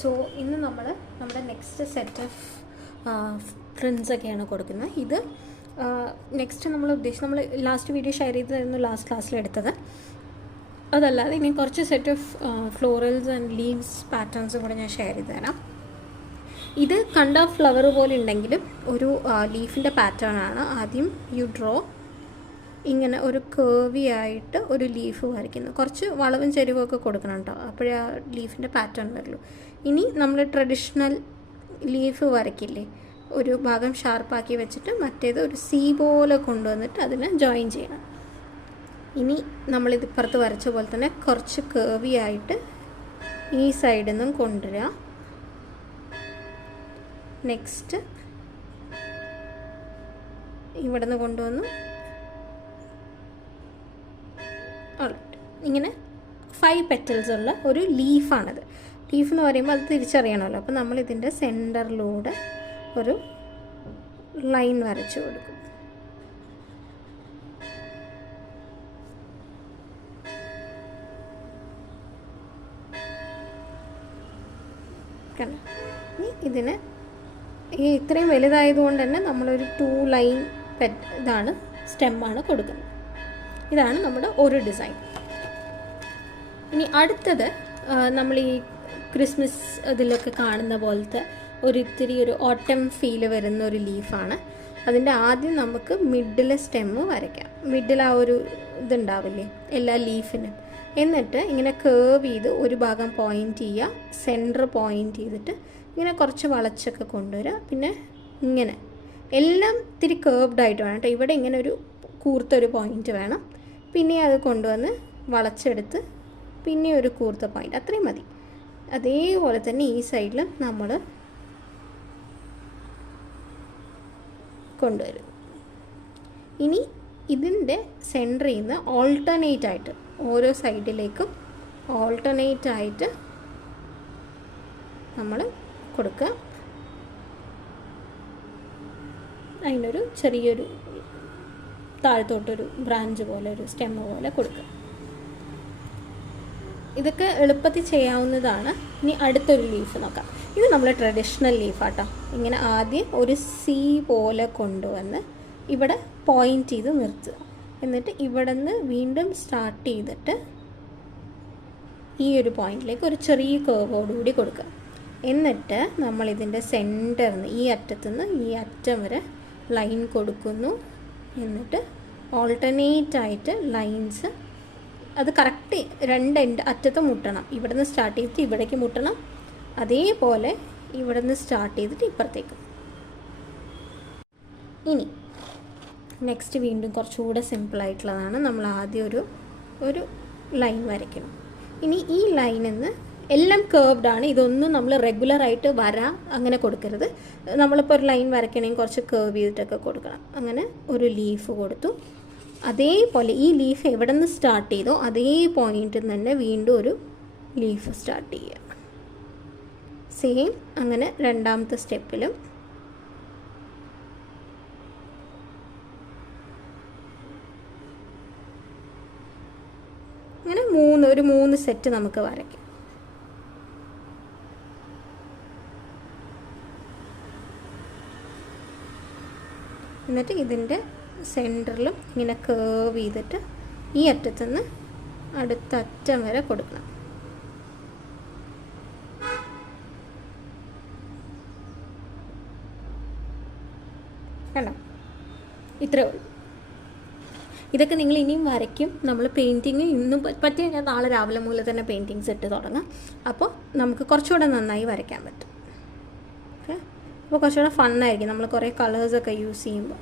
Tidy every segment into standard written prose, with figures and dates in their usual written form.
So ഇന്ന് നമ്മൾ നമ്മുടെ നെക്സ്റ്റ് സെറ്റ് ഓഫ് പ്രിൻസൊക്കെയാണ് കൊടുക്കുന്നത്. ഇത് നെക്സ്റ്റ് നമ്മൾ ലാസ്റ്റ് വീഡിയോ ഷെയർ ചെയ്തായിരുന്നു ലാസ്റ്റ് ക്ലാസ്സിൽ എടുത്തത്. അതല്ലാതെ ഇനി കുറച്ച് set of florals and leaves പാറ്റേൺസും കൂടെ ഞാൻ ഷെയർ ചെയ്ത് തരാം. ഇത് കണ്ട ഫ്ലവർ പോലെ ഉണ്ടെങ്കിലും ഒരു ലീഫിൻ്റെ പാറ്റേൺ ആണ്. ആദ്യം യു ഡ്രോ ഇങ്ങനെ ഒരു കേർവി ആയിട്ട് ഒരു ലീഫ് വരയ്ക്കുന്നു. കുറച്ച് വളവും ചെരിവൊക്കെ കൊടുക്കണം കേട്ടോ, അപ്പോഴേ ആ ലീഫിൻ്റെ പാറ്റേൺ വരുള്ളൂ. ഇനി നമ്മൾ ട്രഡീഷണൽ ലീഫ് വരയ്ക്കില്ലേ, ഒരു ഭാഗം ഷാർപ്പാക്കി വെച്ചിട്ട് മറ്റേത് ഒരു സി പോലെ കൊണ്ടുവന്നിട്ട് അതിനെ ജോയിൻ ചെയ്യണം. ഇനി നമ്മളിത് ഇപ്പുറത്ത് വരച്ച പോലെ തന്നെ കുറച്ച് കേർവി ആയിട്ട് ഈ സൈഡിൽ നിന്നും കൊണ്ടുവരിക. നെക്സ്റ്റ് ഇവിടെ നിന്ന് കൊണ്ടുവന്നു ഇങ്ങനെ 5 പെറ്റൽസ് ഉള്ള ഒരു ലീഫാണത്. ലീഫ് എന്ന് പറയുമ്പോൾ അത് തിരിച്ചറിയണമല്ലോ. അപ്പോൾ നമ്മൾ ഇതിൻ്റെ സെൻറ്ററിലൂടെ ഒരു ലൈൻ വരച്ചു കൊടുക്കും. ഇനി ഇതിന് ഇത്രയും വലുതായതുകൊണ്ട് തന്നെ നമ്മളൊരു 2 ലൈൻ ഇതാണ് സ്റ്റെമ്മാണ് കൊടുക്കുന്നത്. ഇതാണ് നമ്മുടെ ഒരു ഡിസൈൻ. ഇനി അടുത്തത് നമ്മൾ ഈ ക്രിസ്മസ് ഇതിലൊക്കെ കാണുന്ന പോലത്തെ ഇത്തിരി ഒരു ഓട്ടം ഫീൽ വരുന്ന ഒരു ലീഫാണ്. അതിൻ്റെ ആദ്യം നമുക്ക് മിഡിലെ സ്റ്റെമ്മ് വരയ്ക്കാം. മിഡിൽ ആ ഒരു ഇതുണ്ടാവില്ലേ എല്ലാ ലീഫിനും. എന്നിട്ട് ഇങ്ങനെ കേർവ് ചെയ്ത് ഒരു ഭാഗം പോയിൻ്റ് ചെയ്യുക, സെൻറ്റർ പോയിൻ്റ് ചെയ്തിട്ട് ഇങ്ങനെ കുറച്ച് വളച്ചൊക്കെ കൊണ്ടുവരിക. പിന്നെ ഇങ്ങനെ എല്ലാം ഇത്തിരി കേർവ്ഡ് ആയിട്ട് വേണം കേട്ടോ. ഇവിടെ ഇങ്ങനെ ഒരു കൂർത്തൊരു പോയിൻ്റ് വേണം. പിന്നെ അത് കൊണ്ടുവന്ന് വളച്ചെടുത്ത് പിന്നെ ഒരു കൂർത്ത പോയിൻ്റ്, അത്രയും മതി. അതേപോലെ തന്നെ ഈ സൈഡിലും നമ്മൾ കൊണ്ടുവരും. ഇനി ഇതിൻ്റെ സെൻറ്ററിൽ നിന്ന് ഓൾട്ടർനേറ്റ് ആയിട്ട് ഓരോ സൈഡിലേക്കും ഓൾട്ടർനേറ്റ് ആയിട്ട് നമ്മൾ കൊടുക്കുക. അതിനൊരു ചെറിയൊരു താഴത്തോട്ടൊരു ബ്രാഞ്ച് പോലെ ഒരു സ്റ്റെമ്മ് പോലെ കൊടുക്കുക. ഇതൊക്കെ എളുപ്പത്തിൽ ചെയ്യാവുന്നതാണ്. ഇനി അടുത്തൊരു ലീഫ് നോക്കാം. ഇത് നമ്മൾ ട്രഡീഷണൽ ലീഫാട്ടോ. ഇങ്ങനെ ആദ്യം ഒരു സി പോലെ കൊണ്ടുവന്ന് ഇവിടെ പോയിൻ്റ് ചെയ്ത് നിർത്തുക. എന്നിട്ട് ഇവിടെ നിന്ന് വീണ്ടും സ്റ്റാർട്ട് ചെയ്തിട്ട് ഈ ഒരു പോയിന്റിലേക്ക് ഒരു ചെറിയ കേർവോടുകൂടി കൊടുക്കുക. എന്നിട്ട് നമ്മളിതിൻ്റെ സെൻറ്ററിൽ നിന്ന് ഈ അറ്റത്തുനിന്ന് ഈ അറ്റം വരെ ലൈൻ കൊടുക്കുന്നു. എന്നിട്ട് ഓൾട്ടർനേറ്റ് ആയിട്ട് ലൈൻസ് അത് കറക്റ്റ് 2 എൻഡ് അറ്റത്ത് മുട്ടണം. ഇവിടെ നിന്ന് സ്റ്റാർട്ട് ചെയ്തിട്ട് ഇവിടേക്ക് മുട്ടണം. അതേപോലെ ഇവിടെ നിന്ന് സ്റ്റാർട്ട് ചെയ്തിട്ട് ഇപ്പുറത്തേക്ക്. ഇനി നെക്സ്റ്റ് വീണ്ടും കുറച്ചുകൂടെ സിമ്പിളായിട്ടുള്ളതാണ്. നമ്മൾ ആദ്യം ഒരു ലൈൻ വരയ്ക്കണം. ഇനി ഈ ലൈനിൽ നിന്ന് എല്ലാം കേർവ്ഡ് ആണ്. ഇതൊന്നും നമ്മൾ റെഗുലറായിട്ട് അങ്ങനെ കൊടുക്കരുത്. നമ്മളിപ്പോൾ ഒരു ലൈൻ വരയ്ക്കണമെങ്കിൽ കുറച്ച് കേർവ് ചെയ്തിട്ടൊക്കെ കൊടുക്കണം. അങ്ങനെ ഒരു ലീഫ് കൊടുത്തു. അതേപോലെ ഈ ലീഫ് എവിടെ നിന്ന് സ്റ്റാർട്ട് ചെയ്തോ അതേ പോയിന്റിൽ തന്നെ വീണ്ടും ഒരു ലീഫ് സ്റ്റാർട്ട് ചെയ്യുക. സെയിം അങ്ങനെ രണ്ടാമത്തെ സ്റ്റെപ്പിലും അങ്ങനെ ഒരു 3 സെറ്റ് നമുക്ക് വരയ്ക്കാം. എന്നിട്ട് ഇതിൻ്റെ സെൻറ്ററിലും ഇങ്ങനെ കേർവ് ചെയ്തിട്ട് ഈ അറ്റത്തുനിന്ന് അടുത്ത അറ്റം വരെ കൊടുക്കണം. കണ്ടോ? ഇത്രയേ ഉള്ളൂ. ഇതൊക്കെ നിങ്ങൾ ഇനിയും വരയ്ക്കും. നമ്മൾ പെയിൻറ്റിങ് ഇന്നും പറ്റിയ ഞാൻ നാളെ രാവിലെ മുതൽ തന്നെ പെയിൻറ്റിങ്സ് ഇട്ട് തുടങ്ങാം. അപ്പോൾ നമുക്ക് കുറച്ചുകൂടെ നന്നായി വരയ്ക്കാൻ പറ്റും. ഓക്കെ, അപ്പോൾ കുറച്ചുകൂടെ ഫണ്ണായിരിക്കും നമ്മൾ കുറേ കളേഴ്സൊക്കെ യൂസ് ചെയ്യുമ്പോൾ.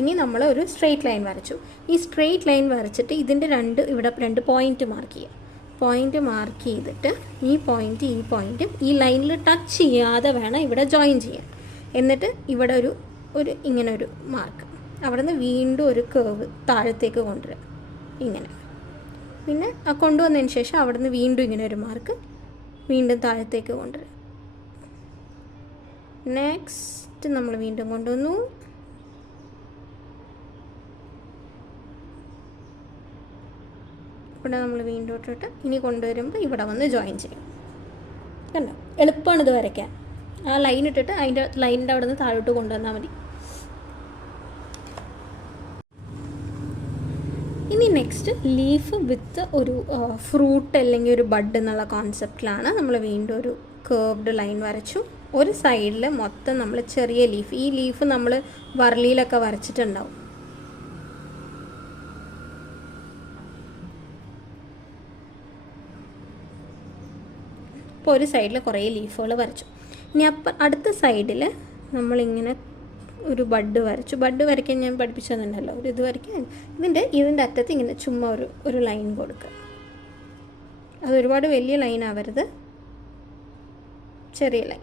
ഇനി നമ്മൾ ഒരു സ്ട്രെയിറ്റ് ലൈൻ വരച്ചു. ഈ സ്ട്രെയിറ്റ് ലൈൻ വരച്ചിട്ട് ഇതിൻ്റെ ഇവിടെ 2 പോയിൻ്റ് മാർക്ക് ചെയ്യുക. പോയിൻ്റ് മാർക്ക് ചെയ്തിട്ട് ഈ പോയിൻറ്റും ഈ ലൈനിൽ ടച്ച് ചെയ്യാതെ വേണം ഇവിടെ ജോയിൻ ചെയ്യാൻ. എന്നിട്ട് ഇവിടെ ഒരു ഇങ്ങനെ ഒരു മാർക്ക്, അവിടെ നിന്ന് വീണ്ടും ഒരു കേർവ് താഴത്തേക്ക് കൊണ്ടുവരിക ഇങ്ങനെ. പിന്നെ കൊണ്ടുവന്നതിന് ശേഷം അവിടെ നിന്ന് വീണ്ടും ഇങ്ങനെ ഒരു മാർക്ക് വീണ്ടും താഴത്തേക്ക് കൊണ്ടുവരിക. നെക്സ്റ്റ് നമ്മൾ വീണ്ടും കൊണ്ടുവന്നു. ഇവിടെ നമ്മൾ വീണ്ടും ഇട്ടിട്ട് ഇനി കൊണ്ടുവരുമ്പോൾ ഇവിടെ വന്ന് ജോയിൻ ചെയ്യും. കണ്ടോ, എളുപ്പമാണ് ഇത് വരയ്ക്കാൻ. ആ ലൈൻ ഇട്ടിട്ട് അതിൻ്റെ ലൈനിൻ്റെ അവിടെ നിന്ന് താഴോട്ട് കൊണ്ടുവന്നാൽ മതി. ഇനി നെക്സ്റ്റ് ലീഫ് വിത്ത് ഒരു ഫ്രൂട്ട് അല്ലെങ്കിൽ ഒരു ബഡ് എന്നുള്ള കോൺസെപ്റ്റിലാണ് നമ്മൾ വീണ്ടും ഒരു കേർവ്ഡ് ലൈൻ വരച്ചു. ഒരു സൈഡിൽ മൊത്തം നമ്മൾ ചെറിയ ലീഫ്, ഈ ലീഫ് നമ്മൾ വർലിയിലൊക്കെ വരച്ചിട്ടുണ്ടാവും. ഇപ്പോൾ ഒരു സൈഡിൽ കുറേ ലീഫുകൾ വരച്ചു. ഇനി അടുത്ത സൈഡിൽ നമ്മളിങ്ങനെ ഒരു ബഡ് വരച്ചു. ബഡ് വരയ്ക്കാൻ ഞാൻ പഠിപ്പിച്ചു തന്നിട്ടുണ്ടല്ലോ, ഒരു ഇത് വരയ്ക്കാൻ. ഇതിൻ്റെ അറ്റത്ത് ഇങ്ങനെ ചുമ്മാ ഒരു ലൈൻ കൊടുക്കുക. അത് ഒരുപാട് വലിയ ലൈൻ ആവരുത്, ചെറിയ ലൈൻ.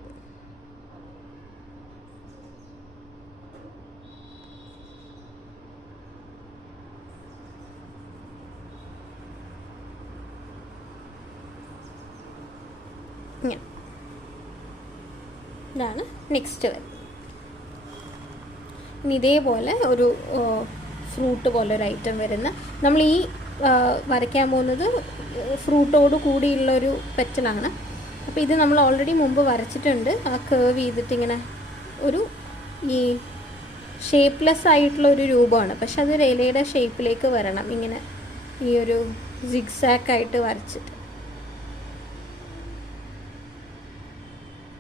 ഇതാണ് നെക്സ്റ്റ് വരുന്നത്. ഇനി ഇതേപോലെ ഒരു ഫ്രൂട്ട് പോലെ ഒരു ഐറ്റം വരുന്ന, നമ്മൾ ഈ വരയ്ക്കാൻ പോകുന്നത് ഫ്രൂട്ടോട് കൂടിയുള്ളൊരു പെറ്റലാണ്. അപ്പോൾ ഇത് നമ്മൾ ഓൾറെഡി മുമ്പ് വരച്ചിട്ടുണ്ട്. ആ കേർവ് ചെയ്തിട്ട് ഇങ്ങനെ ഒരു ഈ ഷേപ്പ്ലെസ് ആയിട്ടുള്ളൊരു രൂപമാണ്, പക്ഷെ അതൊരു ഇലയുടെ ഷേപ്പിലേക്ക് വരണം. ഇങ്ങനെ ഈ ഒരു സിഗ്സാക്കായിട്ട് വരച്ചിട്ട്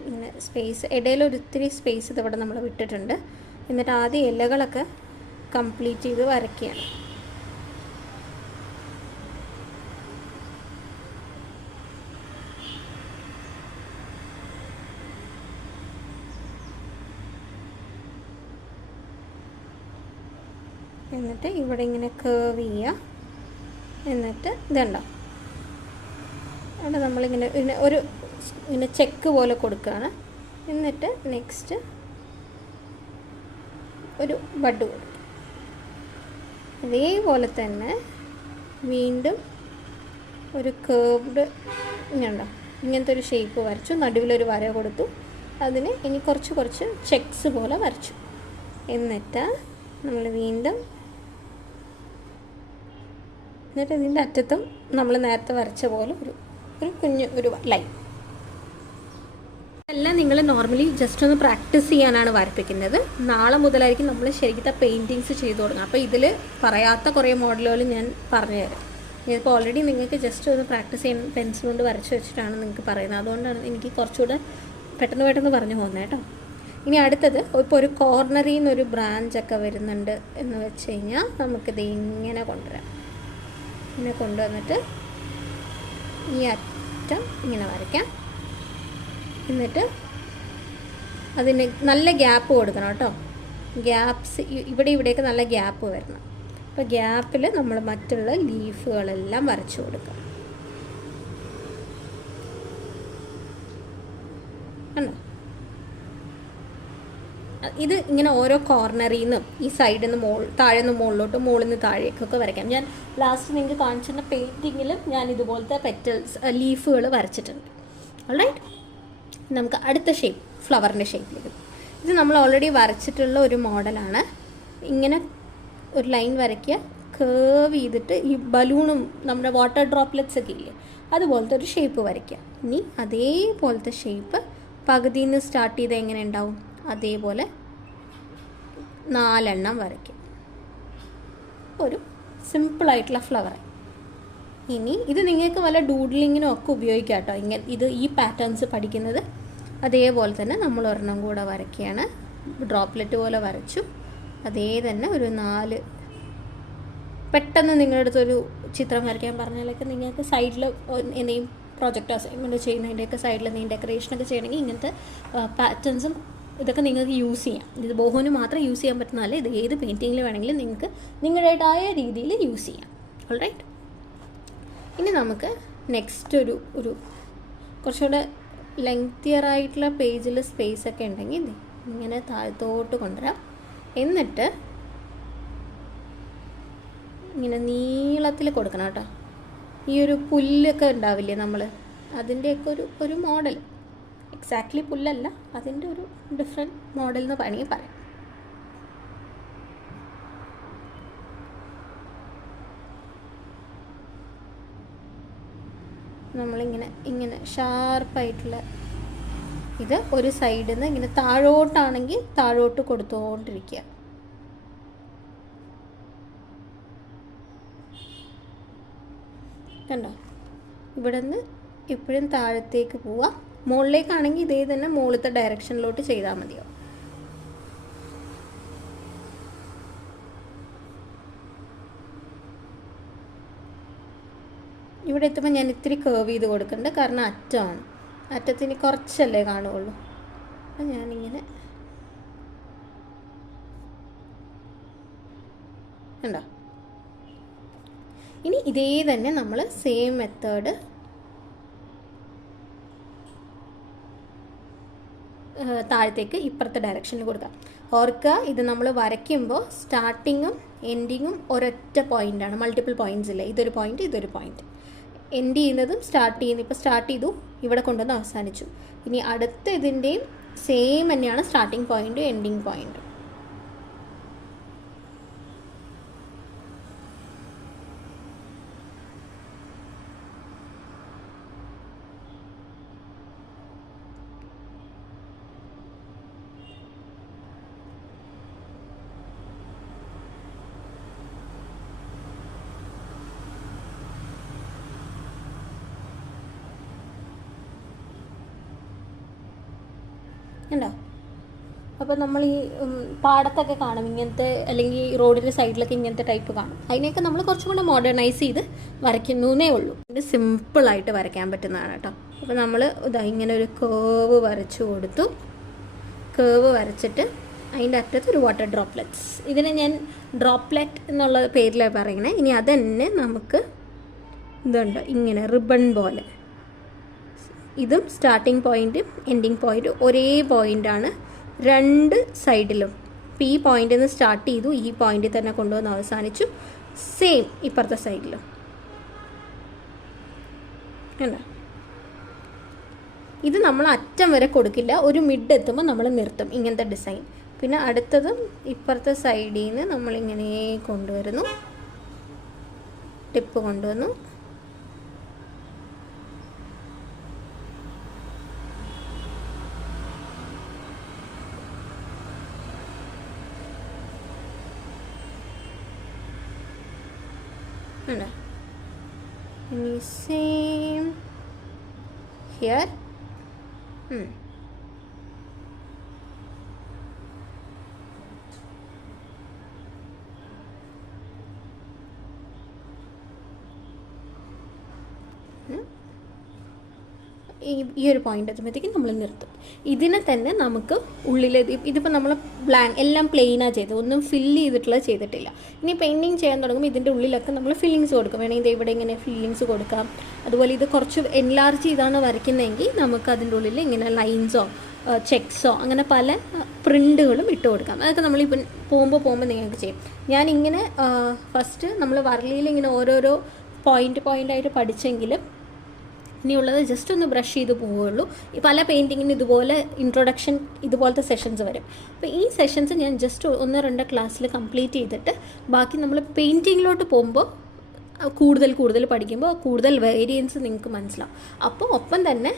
ഇങ്ങനെ സ്പേസ്, ഇടയിൽ ഒരിത്തിരി സ്പേസ് ഇതിവിടെ നമ്മൾ വിട്ടിട്ടുണ്ട്. എന്നിട്ട് ആദ്യം ഇലകളൊക്കെ കംപ്ലീറ്റ് ചെയ്ത് വരയ്ക്കുകയാണ്. എന്നിട്ട് ഇവിടെ ഇങ്ങനെ കേർവ് ചെയ്യുക. എന്നിട്ട് ഇതുണ്ടോ, അവിടെ നമ്മളിങ്ങനെ ഇങ്ങനെ ചെക്ക് പോലെ കൊടുക്കുകയാണ്. എന്നിട്ട് നെക്സ്റ്റ് ഒരു ബഡ് കൊടുക്കും. അതേപോലെ തന്നെ വീണ്ടും ഒരു കേർവ്ഡ് ഇങ്ങനെയുണ്ടോ, ഇങ്ങനത്തെ ഒരു ഷേപ്പ് വരച്ചു. നടുവിലൊരു വര കൊടുത്തു. അതിന് ഇനി കുറച്ച് ചെക്സ് പോലെ വരച്ചു. എന്നിട്ട് നമ്മൾ വീണ്ടും ഇതിൻ്റെ അറ്റത്തും നമ്മൾ നേരത്തെ വരച്ച പോലെ ഒരു കുഞ്ഞ് ഒരു ലൈൻ. എല്ലാം നിങ്ങൾ നോർമലി ജസ്റ്റ് ഒന്ന് പ്രാക്ടീസ് ചെയ്യാനാണ് വരപ്പിക്കുന്നത്. നാളെ മുതലായിരിക്കും നമ്മൾ ശരിക്കും പെയിൻറ്റിങ്സ് ചെയ്തു തുടങ്ങുക. അപ്പോൾ ഇതിൽ പറയാത്ത കുറേ മോഡലുകൾ ഞാൻ പറഞ്ഞു തരാം. ഇതിപ്പോൾ ഓൾറെഡി നിങ്ങൾക്ക് ജസ്റ്റ് ഒന്ന് പ്രാക്ടീസ് ചെയ്യാൻ പെൻസിൽ കൊണ്ട് വരച്ച് വെച്ചിട്ടാണ് നിങ്ങൾക്ക് പറയുന്നത്. അതുകൊണ്ടാണ് എനിക്ക് കുറച്ചുകൂടെ പെട്ടെന്ന് പറഞ്ഞു പോകുന്നത് കേട്ടോ. ഇനി അടുത്തത്, ഇപ്പോൾ ഒരു കോർണറിൽ നിന്നൊരു ബ്രാഞ്ചൊക്കെ വരുന്നുണ്ട് എന്ന് വെച്ച് കഴിഞ്ഞാൽ നമുക്കിത് ഇങ്ങനെ കൊണ്ടുവരാം. ഇങ്ങനെ കൊണ്ടുവന്നിട്ട് ഈ അറ്റം ഇങ്ങനെ വരയ്ക്കാം. എന്നിട്ട് അതിന് നല്ല ഗ്യാപ്പ് കൊടുക്കണം കേട്ടോ. ഗ്യാപ്സ് ഇവിടെയൊക്കെ നല്ല ഗ്യാപ്പ് വരണം. അപ്പോൾ ഗ്യാപ്പിൽ നമ്മൾ മറ്റുള്ള ലീഫുകളെല്ലാം വരച്ചു കൊടുക്കുക. കണ്ടോ, ഇത് ഇങ്ങനെ ഓരോ കോർണറിൽ നിന്നും ഈ സൈഡിൽ നിന്ന് താഴെ നിന്ന് മുകളിലോട്ട്, മുകളിൽ നിന്ന് താഴേക്കൊക്കെ വരയ്ക്കാം. ഞാൻ ലാസ്റ്റ് നിങ്ങൾക്ക് കാണിച്ചിരുന്ന പെയിൻറ്റിങ്ങിൽ ഞാൻ ഇതുപോലത്തെ പെറ്റൽസ് ലീഫുകൾ വരച്ചിട്ടുണ്ട്. ഓൾറൈറ്റ്, നമുക്ക് അടുത്ത ഷേപ്പ്, ഫ്ലവറിൻ്റെ ഷേപ്പിലേക്ക്. ഇത് നമ്മൾ ഓൾറെഡി വരച്ചിട്ടുള്ള ഒരു മോഡലാണ്. ഇങ്ങനെ ഒരു ലൈൻ വരയ്ക്കുക, കേർവ് ചെയ്തിട്ട് ഈ ബലൂണും നമ്മുടെ വാട്ടർ ഡ്രോപ്ലെറ്റ്സ് ഒക്കെ ഇല്ലേ, അതുപോലത്തെ ഒരു ഷേപ്പ് വരയ്ക്കുക. ഇനി അതേപോലത്തെ ഷേപ്പ് പകുതിയിൽ നിന്ന് സ്റ്റാർട്ട് ചെയ്ത് എങ്ങനെ ഉണ്ടാവും, അതേപോലെ 4 എണ്ണം വരയ്ക്കുക. ഒരു സിമ്പിളായിട്ടുള്ള ഫ്ലവറായി. ഇനി ഇത് നിങ്ങൾക്ക് വല്ല ഡൂഡ്ലിങ്ങിനും ഒക്കെ ഉപയോഗിക്കാം കേട്ടോ. ഇത് ഈ പാറ്റേൺസ് പഠിക്കുന്നത് അതേപോലെ തന്നെ നമ്മൾ ഒരെണ്ണം കൂടെ വരയ്ക്കുകയാണ്. ഡ്രോപ്ലെറ്റ് പോലെ വരച്ചു. അതേ തന്നെ ഒരു 4 പെട്ടെന്ന് നിങ്ങളുടെ അടുത്തൊരു ചിത്രം വരയ്ക്കാൻ പറഞ്ഞാലൊക്കെ നിങ്ങൾക്ക് സൈഡിൽ എന്തെങ്കിലും പ്രോജക്റ്റ് അസൈൻമെൻറ്റ് ചെയ്യുന്നതിൻ്റെയൊക്കെ സൈഡിൽ എന്തെങ്കിലും ഡെക്കറേഷനൊക്കെ ചെയ്യണമെങ്കിൽ ഇങ്ങനത്തെ പാറ്റേൺസും ഇതൊക്കെ നിങ്ങൾക്ക് യൂസ് ചെയ്യാം. ഇത് ബോഹോന് മാത്രം യൂസ് ചെയ്യാൻ പറ്റുന്നതല്ല, ഇത് ഏത് പെയിൻറ്റിങ്ങിൽ വേണമെങ്കിലും നിങ്ങൾക്ക് നിങ്ങളുടേതായ രീതിയിൽ യൂസ് ചെയ്യാം. ഓൾറൈറ്റ്, ഇനി നമുക്ക് നെക്സ്റ്റ് ഒരു കുറച്ചുകൂടെ ലെങ്തിയറായിട്ടുള്ള പേജിൽ സ്പേസ് ഒക്കെ ഉണ്ടെങ്കിൽ ഇങ്ങനെ താഴത്തോട്ട് കൊണ്ടുവരാം. എന്നിട്ട് ഇങ്ങനെ നീളത്തിൽ കൊടുക്കണം കേട്ടോ. ഈ ഒരു പുല്ലൊക്കെ ഉണ്ടാവില്ലേ നമ്മൾ, അതിൻ്റെയൊക്കെ ഒരു മോഡൽ, എക്സാക്ട്ലി പുല്ലല്ല, അതിൻ്റെ ഒരു ഡിഫറെൻറ്റ് മോഡൽ എന്ന് വേണമെങ്കിൽ പറയാം. നമ്മളിങ്ങനെ ഷാർപ്പായിട്ടുള്ള ഇത് ഒരു സൈഡിൽ നിന്ന് ഇങ്ങനെ താഴോട്ടാണെങ്കിൽ താഴോട്ട് കൊടുത്തുകൊണ്ടിരിക്കുക. കണ്ടോ, ഇവിടെ നിന്ന് എപ്പോഴും താഴത്തേക്ക് പോവാം. മുകളിലേക്കാണെങ്കിൽ ഇതേ തന്നെ മുകളിലത്തെ ഡയറക്ഷനിലോട്ട് ചെയ്താൽ മതിയോ. ഇവിടെ എത്തുമ്പോൾ ഞാൻ ഇത്തിരി കേർവ് ചെയ്ത് കൊടുക്കുന്നുണ്ട്, കാരണം അറ്റമാണ്. അറ്റത്തിന് കുറച്ചല്ലേ കാണുകയുള്ളൂ. അപ്പം ഞാനിങ്ങനെ ഉണ്ടോ. ഇനി ഇതേ തന്നെ നമ്മൾ സെയിം മെത്തേഡ് താഴത്തേക്ക് ഇപ്പുറത്തെ ഡയറക്ഷനിൽ കൊടുക്കാം. ഓർക്കുക, ഇത് നമ്മൾ വരയ്ക്കുമ്പോൾ സ്റ്റാർട്ടിങ്ങും എൻഡിങ്ങും ഒരൊറ്റ പോയിൻ്റാണ്, മൾട്ടിപ്പിൾ പോയിൻറ്റ്സ് ഇല്ല. ഇതൊരു പോയിൻറ്റ്, ഇതൊരു പോയിൻറ്റ്. എൻഡ് ചെയ്യുന്നതും സ്റ്റാർട്ട് ചെയ്യുന്നത്, ഇപ്പോൾ സ്റ്റാർട്ട് ചെയ്തു ഇവിടെ കൊണ്ടുവന്ന് അവസാനിച്ചു. ഇനി അടുത്ത ഇതിൻ്റെയും സെയിം തന്നെയാണ് സ്റ്റാർട്ടിങ് പോയിൻറ്റും എൻഡിങ് പോയിൻറ്റും. ഉണ്ടോ. അപ്പോൾ നമ്മൾ ഈ പാടത്തൊക്കെ കാണും ഇങ്ങനത്തെ, അല്ലെങ്കിൽ റോഡിൻ്റെ സൈഡിലൊക്കെ ഇങ്ങനത്തെ ടൈപ്പ് കാണും. അതിനെയൊക്കെ നമ്മൾ കുറച്ചും കൂടെ മോഡേണൈസ് ചെയ്ത് വരയ്ക്കുന്നേ ഉള്ളൂ. ഇത് സിമ്പിളായിട്ട് വരയ്ക്കാൻ പറ്റുന്നതാണ് കേട്ടോ. അപ്പോൾ നമ്മൾ ഇതാ ഇങ്ങനെ ഒരു കേവ് വരച്ചു കൊടുത്തു. കേവ് വരച്ചിട്ട് അതിൻ്റെ അറ്റത്ത് ഒരു വാട്ടർ ഡ്രോപ്ലെറ്റ്സ്. ഇതിനെ ഞാൻ ഡ്രോപ്ലെറ്റ് എന്നുള്ള പേരിലാണ് പറയണേ. ഇനി അതന്നെ നമുക്ക് ഇതുണ്ട് ഇങ്ങനെ റിബൺ പോലെ. ഇതും സ്റ്റാർട്ടിങ് പോയിൻറ്റും എൻഡിങ് പോയിൻറ്റും ഒരേ പോയിൻ്റാണ് രണ്ട് സൈഡിലും. ഇപ്പോൾ ഈ പോയിൻ്റിൽ നിന്ന് സ്റ്റാർട്ട് ചെയ്തു, ഈ പോയിൻറ്റിൽ തന്നെ കൊണ്ടുവന്ന് അവസാനിച്ചു. സെയിം ഇപ്പുറത്തെ സൈഡിലും. അല്ല, ഇത് നമ്മൾ അറ്റം വരെ കൊടുക്കില്ല, ഒരു മിഡ് എത്തുമ്പോൾ നമ്മൾ നിർത്തും. ഇങ്ങനത്തെ ഡിസൈൻ. പിന്നെ അടുത്തതും ഇപ്പുറത്തെ സൈഡിൽ നിന്ന് നമ്മളിങ്ങനെ കൊണ്ടുവരുന്നു, ടിപ്പ് കൊണ്ടുവന്നു. And same here. ഈ ഒരു പോയിൻ്റ് എത്തുമ്പോഴത്തേക്കും നമ്മൾ നിർത്തും. ഇതിനെ തന്നെ നമുക്ക് ഉള്ളിൽ ഇതിപ്പോൾ നമ്മൾ എല്ലാം പ്ലെയിനാണ് ചെയ്തത്, ഒന്നും ഫില്ല് ചെയ്തിട്ടില്ല. ഇനി പെയിൻറ്റിങ് ചെയ്യാൻ തുടങ്ങുമ്പോൾ ഇതിൻ്റെ ഉള്ളിലൊക്കെ നമ്മൾ ഫില്ലിങ്സ് കൊടുക്കും. വേണമെങ്കിൽ ഇവിടെ ഇങ്ങനെ ഫില്ലിങ്സ് കൊടുക്കാം. അതുപോലെ ഇത് കുറച്ച് എൻലാർജ് ചെയ്താണ് വരയ്ക്കുന്നതെങ്കിൽ നമുക്ക് അതിൻ്റെ ഉള്ളിൽ ഇങ്ങനെ ലൈൻസോ ചെക്സോ അങ്ങനെ പല പ്രിൻ്റുകളും ഇട്ട് കൊടുക്കാം. അതൊക്കെ നമ്മളിപ്പം പോകുമ്പോൾ നിങ്ങൾക്ക് ചെയ്യും. ഞാനിങ്ങനെ ഫസ്റ്റ് നമ്മൾ വരലിയിൽ ഇങ്ങനെ ഓരോരോ പോയിൻ്റായിട്ട് പഠിച്ചെങ്കിലും ഇനിയുള്ളത് ജസ്റ്റ് ഒന്ന് ബ്രഷ് ചെയ്ത് പോവുകയുള്ളൂ. ഈ പല പെയിൻറ്റിങ്ങിന് ഇതുപോലെ ഇൻട്രൊഡക്ഷൻ ഇതുപോലത്തെ സെഷൻസ് വരും. അപ്പോൾ ഈ സെഷൻസ് ഞാൻ ജസ്റ്റ് 1-2 ക്ലാസ്സിൽ കംപ്ലീറ്റ് ചെയ്തിട്ട് ബാക്കി നമ്മൾ പെയിൻറ്റിങ്ങിലോട്ട് പോകുമ്പോൾ കൂടുതൽ പഠിക്കുമ്പോൾ കൂടുതൽ വേരിയൻസ് നിങ്ങൾക്ക് മനസ്സിലാവും. അപ്പോൾ ഒപ്പം തന്നെ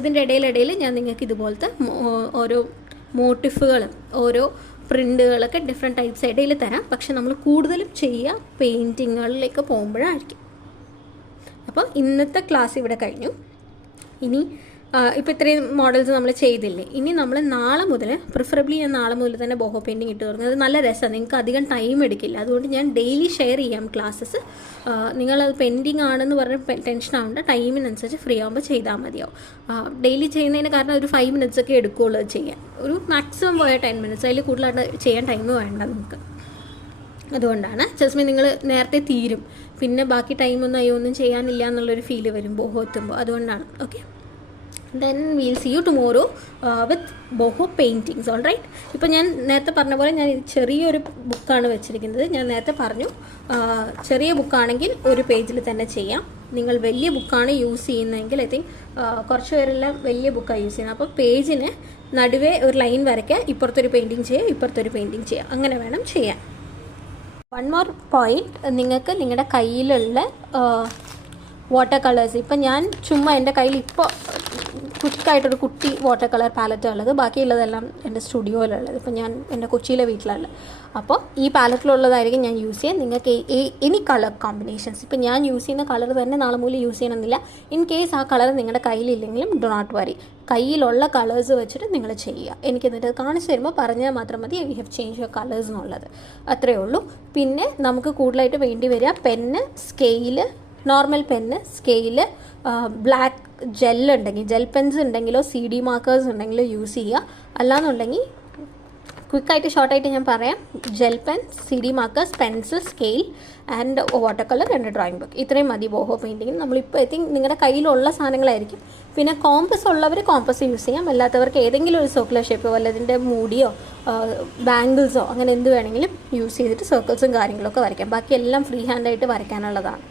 ഇതിൻ്റെ ഇടയിൽ ഞാൻ നിങ്ങൾക്ക് ഇതുപോലത്തെ ഓരോ മോട്ടിഫുകളും ഓരോ പ്രിൻ്റുകളൊക്കെ ഡിഫറെൻറ്റ് ടൈപ്സ് ഇടയിൽ തരാം. പക്ഷെ നമ്മൾ കൂടുതലും ചെയ്യുക പെയിൻറ്റിങ്ങുകളിലേക്ക് പോകുമ്പോഴായിരിക്കും. അപ്പോൾ ഇന്നത്തെ ക്ലാസ് ഇവിടെ കഴിഞ്ഞു. ഇനി ഇപ്പോൾ ഇത്രയും മോഡൽസ് നമ്മൾ ചെയ്തില്ലേ, ഇനി നമ്മൾ നാളെ മുതൽ പ്രിഫറബിളി ഞാൻ നാളെ മുതൽ തന്നെ ബോഹോ പെയിൻറ്റിങ് ഇട്ട് തുടങ്ങും. അത് നല്ല രസമാണ്, നിങ്ങൾക്ക് അധികം ടൈം എടുക്കില്ല. അതുകൊണ്ട് ഞാൻ ഡെയിലി ഷെയർ ചെയ്യാം ക്ലാസ്സസ്. നിങ്ങളത് പെൻഡിങ് ആണെന്ന് പറഞ്ഞ് ടെൻഷൻ ആവേണ്ട, ടൈമിനനുസരിച്ച് ഫ്രീ ആകുമ്പോൾ ചെയ്താൽ മതിയാവും. ഡെയിലി ചെയ്യുന്നതിന് കാരണം ഒരു 5 minutes ഒക്കെ എടുക്കുകയുള്ളൂ അത് ചെയ്യാൻ. ഒരു മാക്സിമം പോയ 10 minutes, അതിൽ കൂടുതലായിട്ട് ചെയ്യാൻ ടൈം വേണ്ട നമുക്ക്. അതുകൊണ്ടാണ് ജസ്മിൻ നിങ്ങൾ നേരത്തെ തീരും, പിന്നെ ബാക്കി ടൈമൊന്നും ഒന്നും ചെയ്യാനില്ല എന്നുള്ളൊരു ഫീല് വരും ബോഹോ എത്തുമ്പോൾ. അതുകൊണ്ടാണ്. Okay, then we'll see you tomorrow with boho paintings. All right. ഇപ്പോൾ ഞാൻ നേരത്തെ പറഞ്ഞ പോലെ ഞാൻ ചെറിയൊരു ബുക്കാണ് വെച്ചിരിക്കുന്നത്. ഞാൻ നേരത്തെ പറഞ്ഞു ചെറിയ ബുക്കാണെങ്കിൽ ഒരു പേജിൽ തന്നെ ചെയ്യാം. നിങ്ങൾ വലിയ ബുക്കാണ് യൂസ് ചെയ്യുന്നതെങ്കിൽ ഐ തിങ്ക് കുറച്ച് പേരെല്ലാം വലിയ ബുക്കാണ് യൂസ് ചെയ്യുന്നത്. അപ്പോൾ പേജിന് നടുവേ ഒരു ലൈൻ വരയ്ക്കുക, ഇപ്പുറത്തൊരു പെയിൻറ്റിങ് ചെയ്യുക, ഇപ്പുറത്തൊരു പെയിൻറ്റിങ് ചെയ്യുക, അങ്ങനെ വേണം ചെയ്യാൻ. വൺ മോർ പോയിൻറ്റ്, നിങ്ങൾക്ക് നിങ്ങളുടെ കയ്യിലുള്ള വാട്ടർ കളേഴ്സ്, ഇപ്പം ഞാൻ ചുമ്മാ എൻ്റെ കയ്യിൽ ഇപ്പോൾ ക്വിക്കായിട്ടൊരു കുട്ടി വാട്ടർ കളർ പാലറ്റാണ് ഉള്ളത്. ബാക്കിയുള്ളതെല്ലാം എൻ്റെ സ്റ്റുഡിയോയിലുള്ളത്. ഇപ്പോൾ ഞാൻ എൻ്റെ കൊച്ചിയിലെ വീട്ടിലാണ്. അപ്പോൾ ഈ പാലറ്റിലുള്ളതായിരിക്കും ഞാൻ യൂസ് ചെയ്യുക. നിങ്ങൾക്ക് എനി കളർ കോമ്പിനേഷൻസ്, ഇപ്പോൾ ഞാൻ യൂസ് ചെയ്യുന്ന കളർ തന്നെ നാളെ മുതൽ യൂസ് ചെയ്യണമെന്നില്ല. ഇൻ കേസ് ആ കളർ നിങ്ങളുടെ കയ്യിലില്ലെങ്കിലും ഡോ നോട്ട് വറി, കയ്യിലുള്ള കളേഴ്സ് വെച്ചിട്ട് നിങ്ങൾ ചെയ്യുക. എനിക്ക് എന്നിട്ട് കാണിച്ചു തരുമ്പോൾ പറഞ്ഞാൽ മാത്രം മതി you have change your colours എന്നുള്ളത്. അത്രയേ ഉള്ളൂ. പിന്നെ നമുക്ക് കൂടുതലായിട്ട് വേണ്ടി വരിക pen, scale, normal pen, scale, black ജെല്ലുണ്ടെങ്കിൽ, ജെൽ പെൻസ് ഉണ്ടെങ്കിലോ CD മാർക്കേഴ്സ് ഉണ്ടെങ്കിലോ യൂസ് ചെയ്യുക. അല്ലാന്നുണ്ടെങ്കിൽ ക്വിക്കായിട്ട് ഷോർട്ടായിട്ട് ഞാൻ പറയാം, gel pen, CD markers, pencil, scale and water colour and drawing book. ഇത്രയും മതി ബോഹോ പെയിൻറ്റിങ്ങിന്. നമ്മളിപ്പോൾ ഐ തിങ്ക് നിങ്ങളുടെ കയ്യിലുള്ള സാധനങ്ങളായിരിക്കും. പിന്നെ കോമ്പസ് ഉള്ളവർ കോമ്പസ് യൂസ് ചെയ്യാം. അല്ലാത്തവർക്ക് ഏതെങ്കിലും ഒരു സർക്കുലർ ഷേപ്പ്, വല്ലതിൻ്റെ മൂടിയോ ബാംഗിൾസോ അങ്ങനെ എന്ത് വേണമെങ്കിലും യൂസ് ചെയ്തിട്ട് സർക്കിൾസും കാര്യങ്ങളൊക്കെ വരയ്ക്കാം. ബാക്കി എല്ലാം ഫ്രീ ഹാൻഡായിട്ട് വരയ്ക്കാനുള്ളതാണ്.